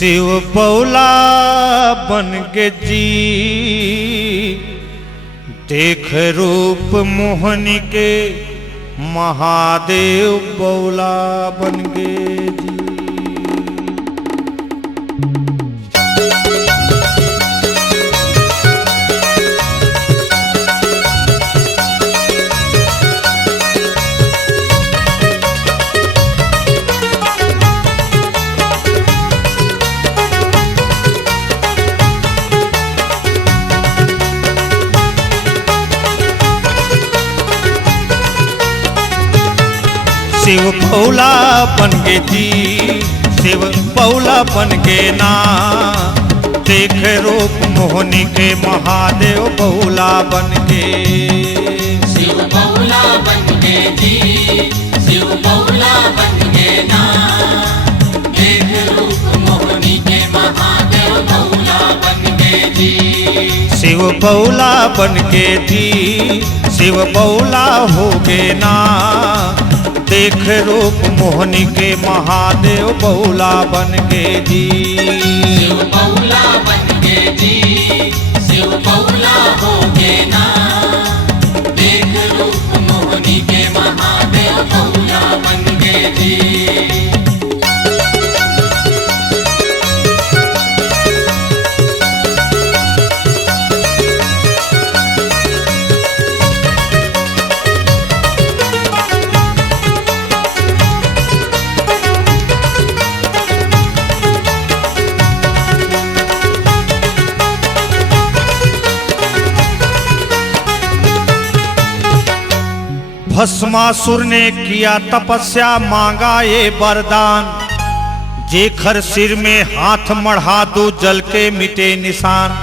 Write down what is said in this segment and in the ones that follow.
शिव बौला बन के जी देख रूप मोहनी के महादेव बौला बन गे जी। शिव बौला बन गे जी शिव बौला बन गे ना देख रूप मोहनी के महादेव बौला बन गे। शिव बौला बन गे जी शिव बौला बन गे ना देख रूप मोहनी के महादेव बौला बन गे जी। शिव बौला बन गे जी शिव बौला हो गे ना देख रूप मोहनी के महादेव बौला बन गे जी। शिव बौला बन गे जी शिव बौला हो गे ना देख रूप मोहनी के महादेव बौला बन गे जी। भस्मासुर ने किया तपस्या मांगा ये वरदान जेखर सिर में हाथ मढ़ा दो जल के मिटे निशान।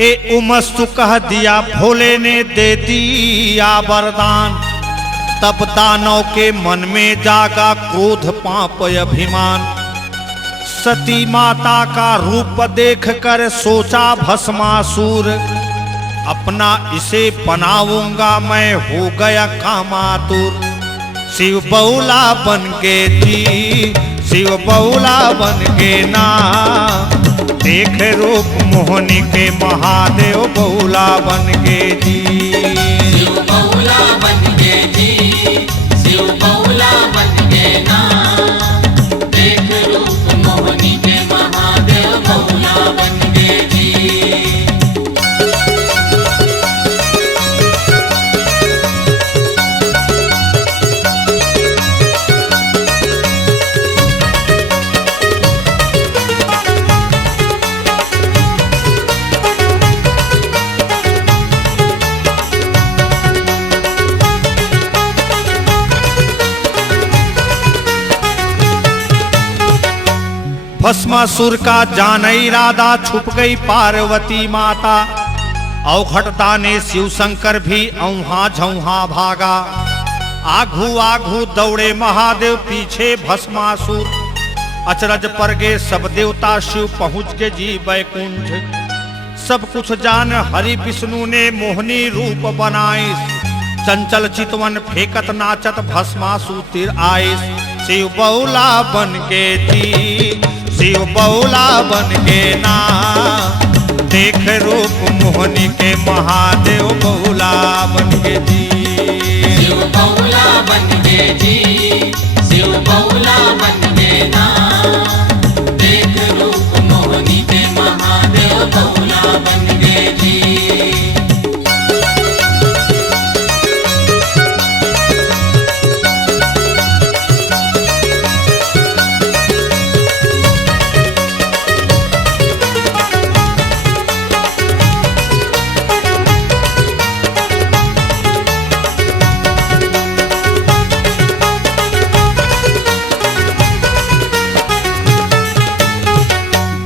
ए उमस्तु कह दिया भोले ने दे दिया वरदान तब दानव के मन में जागा क्रोध पाप अभिमान। सती माता का रूप देख कर सोचा भस्मासुर अपना इसे बनाऊंगा मैं हो गया कामातुर। शिव बौला बन गे जी शिव बौला बन गे ना देख रूप मोहनी के महादेव बौला बन गे जी। शिव बौला बन गे जी शिव बौला बन गे ना देख रूप मोहनी के महादेव बौला बन गे जी। भस्मासुर का जान इरादा छुप गई पार्वती माता औघटता ने शिव शंकर भी औहा झौहा भागा। आघू आघू दौड़े महादेव पीछे भस्मासुर अचरज पर गे सब देवता शिव पहुँच के जी बैकुंठ। सब कुछ जान हरि विष्णु ने मोहनी रूप बनाए चंचल चितवन फेंकत नाचत भस्मासुर तिर आए। शिव बौला बन गे जी शिव बौला बन गे ना देख रूप मोहनी के महादेव बौला बन गे जी। शिव बौला बन गे जी शिव बौला बन गे ना देख रूप मोहनी के महादेव बौला बन गे जी।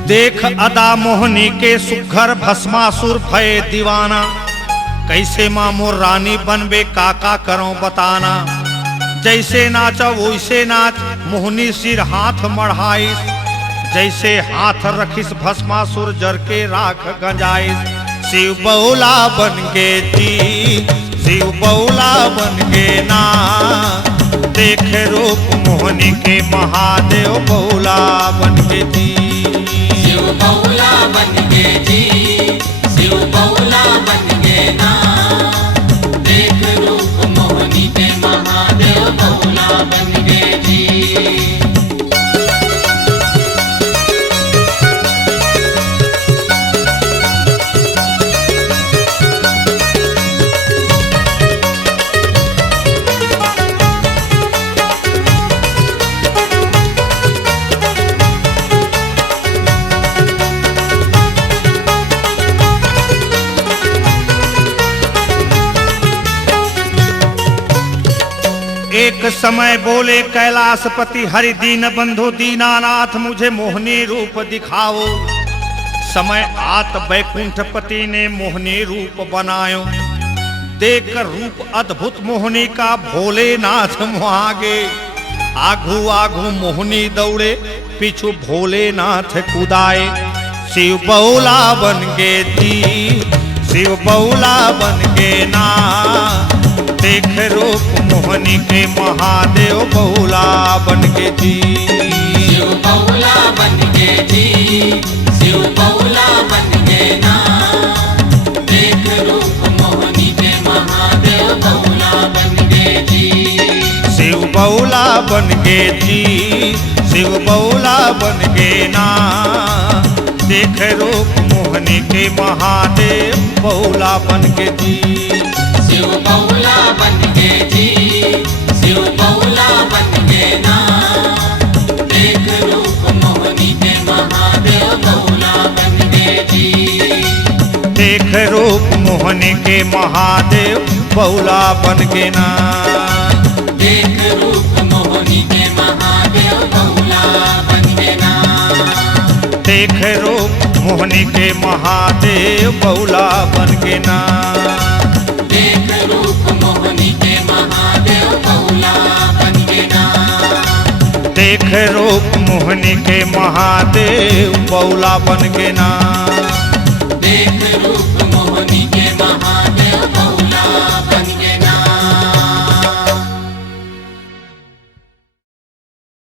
देख अदा मोहनी के सुघर भस्मासुर भय दीवाना कैसे मामो रानी बनबे काका करो बताना। जैसे नाचा वैसे नाच मोहनी सिर हाथ मढ़ाइस जैसे हाथ रखिस भस्मासुर जर के राख गंजाइस। शिव बौला बन गे जी शिव बौला बन गे ना देख रूप मोहनी के महादेव बौला बन के जी। बहुला बन गए जी, शिव बहुला बन गए ना। देख रूप मोहनी के महादेव बहुला बन गए जी। एक समय बोले कैलाशपति हरि दीन बंधु दीनानाथ, मुझे मोहनी रूप दिखाओ। समय आत बैकुंठपति ने मोहनी रूप बनायो। देखकर रूप अद्भुत मोहनी का भोलेनाथ मुहागे। आगू आगू मोहनी दौड़े, पीछू भोलेनाथ कुदाए। शिव बहुला बन गे जी, शिव बहुला बन गे ना। देख रूप मोहनी के महादेव बहुला बन गे जी। शिव बहुला बन गए जी, शिव बहुला बन गए ना। देख रूप मोहनी के महादेव बहुला बन गए जी। शिव बहुला बन गे जी, शिव बहुला बन गे ना। देख रूप मोहनी के महादेव बहुला बन गे जी। शिव बहुला बन गए जी, शिव बहुला बन गए ना। देख रूप मोहनी के महादेव बहुला बन गए जी। देख रूप मोहनी के महादेव बहुला बन गे ना। देख रूप मोहनी के महादेव बहुला बन गए ना। देख रूप मोहनी के महादेव बहुला बन गे ना। देख रूप मोहनी के महादेव बहुला बन गए ना। देख रूप मोहनी के महादेव बहुला बन गे ना। देख रूप